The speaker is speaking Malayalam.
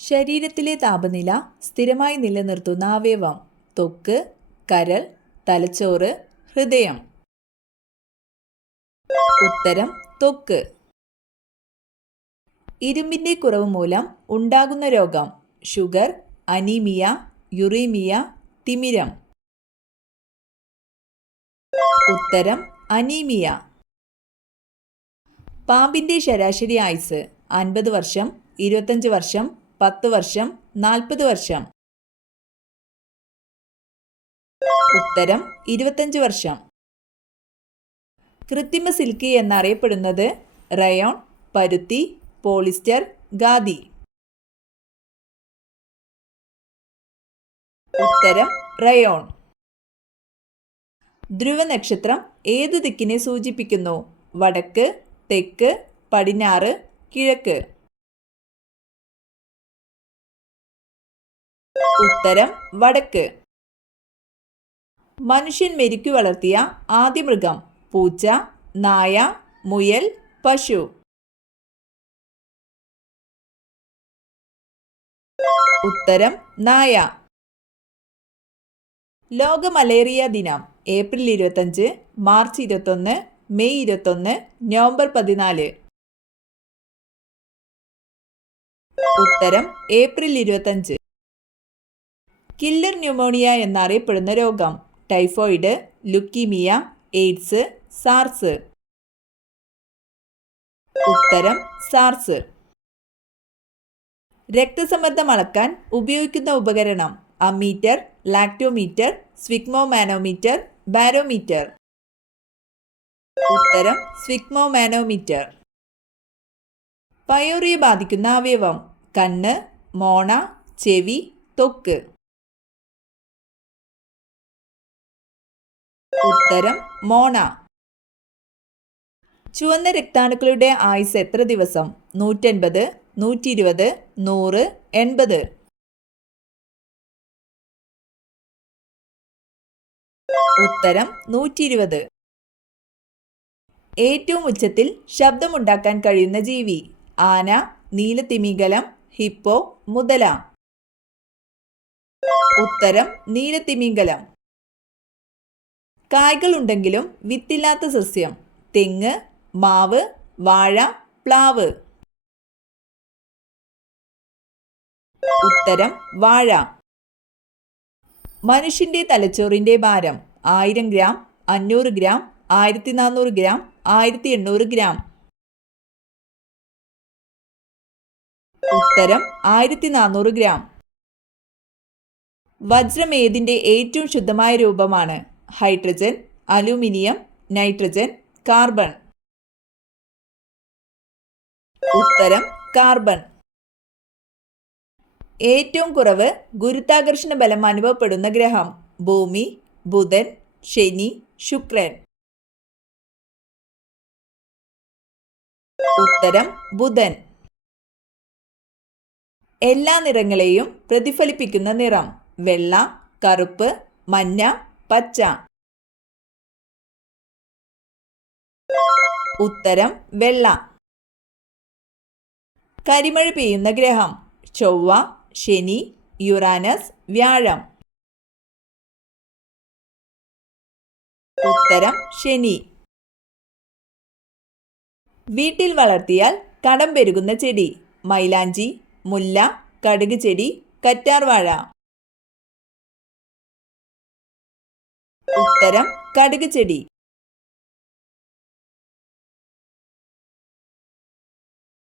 ശരീരത്തിലെ താപനില സ്ഥിരമായി നിലനിർത്തുന്ന അവയവം: ത്വക്ക്, കരൾ, തലച്ചോറ്, ഹൃദയം. ഉത്തരം ത്വക്ക്. ഇരുമ്പിന്റെ കുറവ് മൂലം ഉണ്ടാകുന്ന രോഗം: ഷുഗർ, അനീമിയ, യുറീമിയ, തിമിരം. ഉത്തരം അനീമിയ. പാമ്പിന്റെ ശരാശരി ആയുസ്: 50 വർഷം, 25 വർഷം, 10 വർഷം, 40 വർഷം. ഉത്തരം 25 വർഷം. കൃത്രിമ സിൽക്ക് എന്നറിയപ്പെടുന്നത്: റയോൺ, പരുത്തി, പോളിസ്റ്റർ, ഖാദി. ഉത്തരം റയോൺ. ധ്രുവനക്ഷത്രം ഏത് ദിക്കിനെ സൂചിപ്പിക്കുന്നു? വടക്ക്, തെക്ക്, പടിഞ്ഞാറ്, കിഴക്ക്. ഉത്തരം വടക്ക്. മനുഷ്യൻ മെരുക്കി വളർത്തിയ ആദ്യ മൃഗം: പൂച്ച, നായ, മുയൽ, പശു. ഉത്തരം നായ. ലോക മലേറിയ ദിനം: ഏപ്രിൽ 25, മാർച്ച് 21, മെയ് 21, നവംബർ 14. ഉത്തരം ഏപ്രിൽ 25. കില്ലർ ന്യൂമോണിയ എന്നറിയപ്പെടുന്ന രോഗം: ടൈഫോയിഡ്, ലുക്കീമിയ, എയ്ഡ്സ്, സാർസ്. ഉത്തരം സാർസ്. രക്തസമ്മർദ്ദം അളക്കാൻ ഉപയോഗിക്കുന്ന ഉപകരണം: അമ്മീറ്റർ, ലാക്ടോമീറ്റർ, സ്ഫിഗ്മോമാനോമീറ്റർ, ബാരോമീറ്റർ. ഉത്തരം സ്ഫിഗ്മോമാനോമീറ്റർ. പയോറിയെ ബാധിക്കുന്ന അവയവം: കണ്ണ്, മോണ, ചെവി, ത്വക്ക്. ഉത്തരം മോണ. ചുവന്ന രക്താണുക്കളുടെ ആയുസ് എത്ര ദിവസം? 150, 120, 100, 80. ഉത്തരം 120. ഏറ്റവും ഉച്ചത്തിൽ ശബ്ദമുണ്ടാക്കാൻ കഴിയുന്ന ജീവി: ആന, നീലത്തിമിംഗലം, ഹിപ്പോ, മുതല. ഉത്തരം നീലത്തിമിംഗലം. കായ്കൾ ഉണ്ടെങ്കിലും വിത്തില്ലാത്ത സസ്യം: തെങ്ങ്, മാവ്, വാഴ, പ്ലാവ്. ഉത്തരം വാഴ. മനുഷ്യന്റെ തലച്ചോറിന്റെ ഭാരം: 1000 ഗ്രാം, 500 ഗ്രാം, 1400 ഗ്രാം, 1800 ഗ്രാം. ഉത്തരം 1400 ഗ്രാം. വജ്രം ഏതിന്റെ ഏറ്റവും ശുദ്ധമായ രൂപമാണ്? Hydrogen, aluminium, nitrogen, carbon. ഉത്തരം കാർബൺ. ഏറ്റവും കുറവ് ഗുരുത്വാകർഷണ ബലം അനുഭവപ്പെടുന്ന ഗ്രഹം: ഭൂമി, ബുധൻ, ശനി, ശുക്രൻ. ഉത്തരം ബുധൻ. എല്ലാ നിറങ്ങളെയും പ്രതിഫലിപ്പിക്കുന്ന നിറം: വെള്ള, കറുപ്പ്, മഞ്ഞ, പച്ച. ഉത്തരം വെള്ള. കരിമഴ പെയ്യുന്ന ഗ്രഹം: ചൊവ്വ, ശനി, യുറാനസ്, വ്യാഴം. ഉത്തരം ശനി. വീട്ടിൽ വളർത്തിയാൽ കടം പെരുകുന്ന ചെടി: മൈലാഞ്ചി, മുല്ല, കടുക് ചെടി, കറ്റാർവാഴ. ഉത്തരം കടുക് ചെടി.